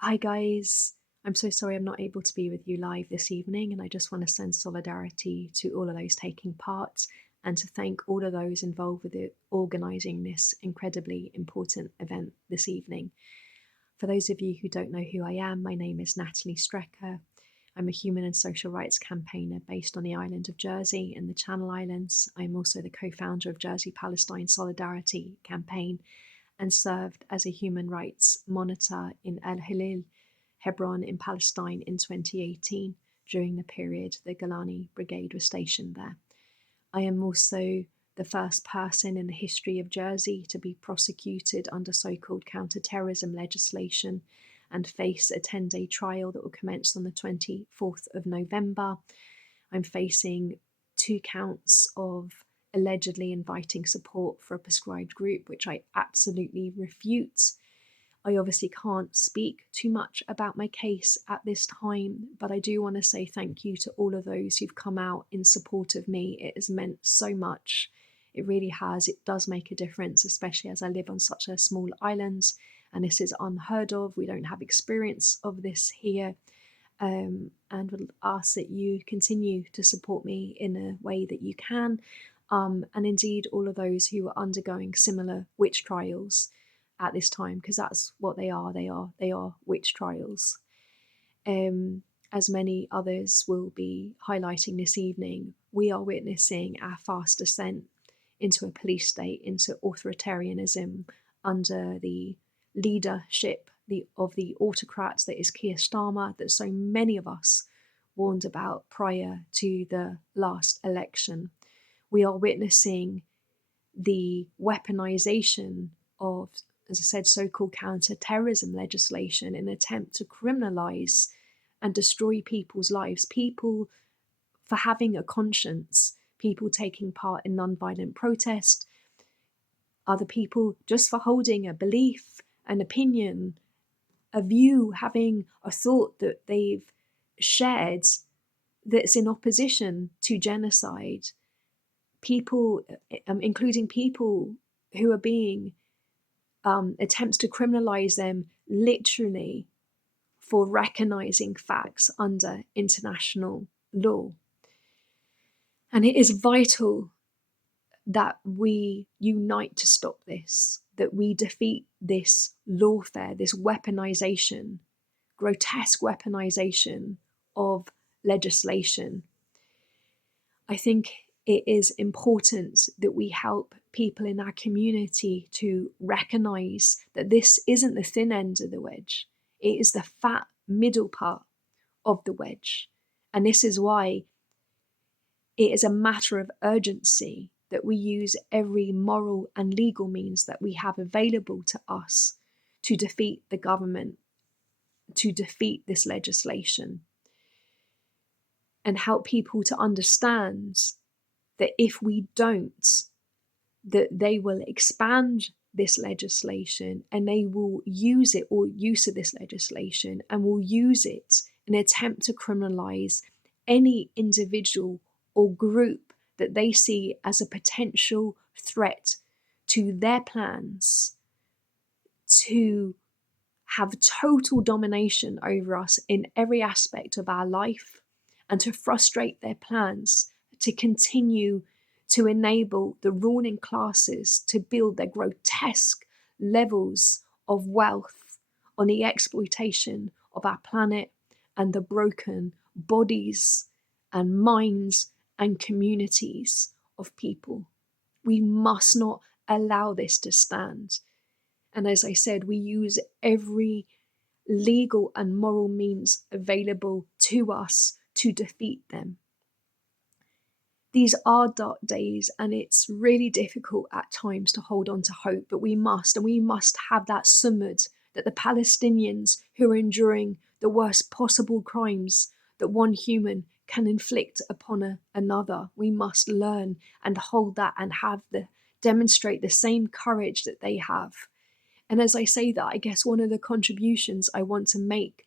Hi guys, I'm so sorry I'm not able to be with you live this evening, and I just want to send solidarity to all of those taking part and to thank all of those involved with organising this incredibly important event this evening. For those of you who don't know who I am, my name is Natalie Strecker. I'm a human and social rights campaigner based on the island of Jersey and the Channel Islands. I'm also the co-founder of Jersey Palestine Solidarity Campaign and served as a human rights monitor in El Hilal, Hebron in Palestine in 2018 during the period the Golani Brigade was stationed there. I am also the first person in the history of Jersey to be prosecuted under so-called counter-terrorism legislation and face a 10-day trial that will commence on the 24th of November. I'm facing 2 counts of allegedly inviting support for a prescribed group, which I absolutely refute. I obviously can't speak too much about my case at this time, but I do want to say thank you to all of those who've come out in support of me. It has meant so much. It really has. It does make a difference, especially as I live on such a small island, and this is unheard of. We don't have experience of this here. And would ask that you continue to support me in a way that you can, and indeed all of those who are undergoing similar witch trials at this time, because that's what they are. They are witch trials. As many others will be highlighting this evening, we are witnessing our fast descent into a police state, into authoritarianism under the leadership of the autocrat that is Keir Starmer, that so many of us warned about prior to the last election. We are witnessing the weaponization of, as I said, so-called counter-terrorism legislation in an attempt to criminalize and destroy people's lives, people for having a conscience, people taking part in non-violent protest, other people just for holding a belief, an opinion, a view, having a thought that they've shared that's in opposition to genocide. People, including people who are being attempts to criminalize them literally for recognizing facts under international law. And it is vital that we unite to stop this, that we defeat this lawfare, this weaponization, grotesque weaponization of legislation. I think it is important that we help people in our community to recognize that this isn't the thin end of the wedge. It is the fat middle part of the wedge. And this is why it is a matter of urgency that we use every moral and legal means that we have available to us to defeat the government, to defeat this legislation, and help people to understand that if we don't, that they will expand this legislation and they will use it, or use of this legislation, and will use it in an attempt to criminalize any individual or group that they see as a potential threat to their plans to have total domination over us in every aspect of our life, and to frustrate their plans to continue to enable the ruling classes to build their grotesque levels of wealth on the exploitation of our planet and the broken bodies and minds and communities of people. We must not allow this to stand. And as I said, we use every legal and moral means available to us to defeat them. These are dark days, and it's really difficult at times to hold on to hope, but we must have that sumud that the Palestinians who are enduring the worst possible crimes that one human can inflict upon another, we must learn and hold that and demonstrate the same courage that they have. And as I say that, I guess one of the contributions I want to make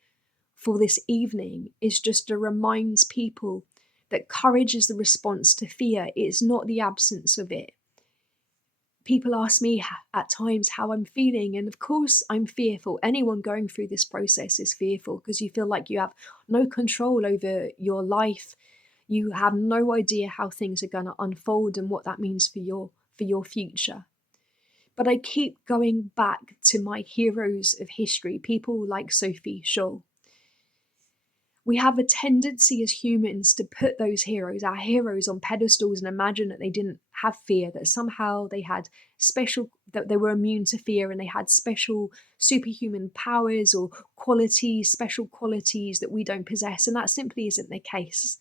for this evening is just to remind people that courage is the response to fear. It is not the absence of it. People ask me at times how I'm feeling, and of course, I'm fearful. Anyone going through this process is fearful because you feel like you have no control over your life. You have no idea how things are going to unfold and what that means for your future. But I keep going back to my heroes of history, people like Sophie Scholl. We have a tendency as humans to put those heroes, our heroes, on pedestals and imagine that they didn't have fear, that somehow they had special, that they were immune to fear and they had special superhuman powers or qualities, special qualities that we don't possess. And that simply isn't the case.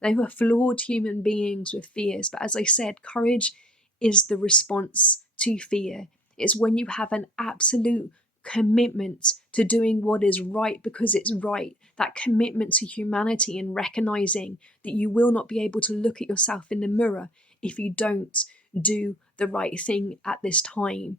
They were flawed human beings with fears. But as I said, courage is the response to fear. It's when you have an absolute commitment to doing what is right because it's right, that commitment to humanity and recognizing that you will not be able to look at yourself in the mirror if you don't do the right thing at this time.